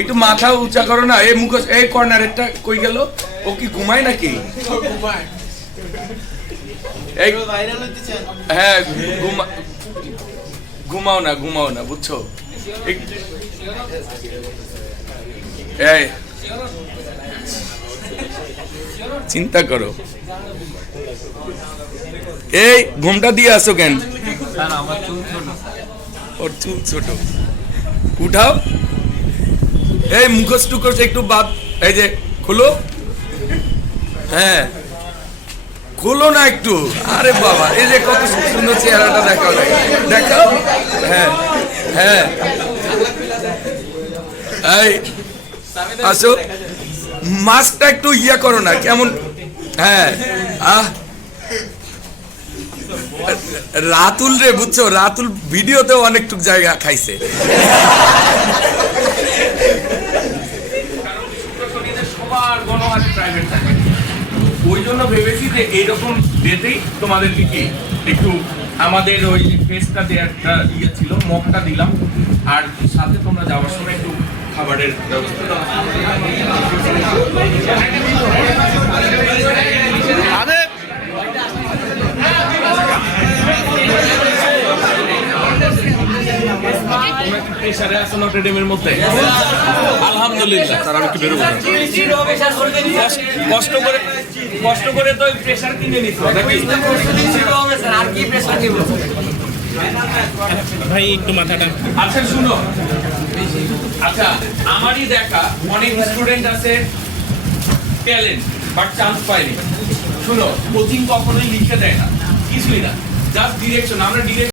একটু মাথা উঁচা করো না এই মুখোশ এই কর্নার কর্নারেরটা কই গেল? ও কি ঘুমায় নাকি? হ্যাঁ ঘুমাও না ঘুমাও না বুঝছ? এই। চিন্তা করো। এই ঘুমটা দিয়ে আসো কেন? ওর চুল ছোট। উঠাও। এই মুখোশ টুকোশ একটু বাদ। এই যে, খুলো। হ্যাঁ। খুলো না একটু। আরে বাবা, এই যে কত সুন্দর চেহারাটা দেখাও দেখ- দেখাও। হ্যাঁ হ্যাঁ। এই, আসো। মাস্কটা একটু ইয়া করো না, কেমন? হ্যাঁ। আহ। রাতুল রে, বুঝছ? রাতুল ভিডিওতেও অনেকটুক জায়গা খাইছে। সবার প্রাইভেট থাকে। ওই জন্য ভেবেছি যে এইরকম ডেটেই তোমাদেরকে কি একটু আমাদের ওই ফেসটা দেওয়ারটা ইয়ে ছিল মগটা দিলাম। আর সাথে তোমরা যাওয়ার সময় একটু খাবারের ব্যবস্থা প্রেসারে আছো নটর ডেমের মধ্যে? আলহামদুলিল্লাহ। স্যার আমি একটু বেরোবো কষ্ট করে কষ্ট করে তো প্রেসার কিনে নিতে নাকি? ভাই একটু মাথাটা। আচ্ছা শুনো। আচ্ছা আমারই দেখা অনেক স্টুডেন্ট আছে ট্যালেন্ট বাট চান্স পায়নি। শুনো কোচিং কখনোই লিখে দেয় না। কিছুই না। জাস্ট ডিরেকশন আমরা ডিরেকশন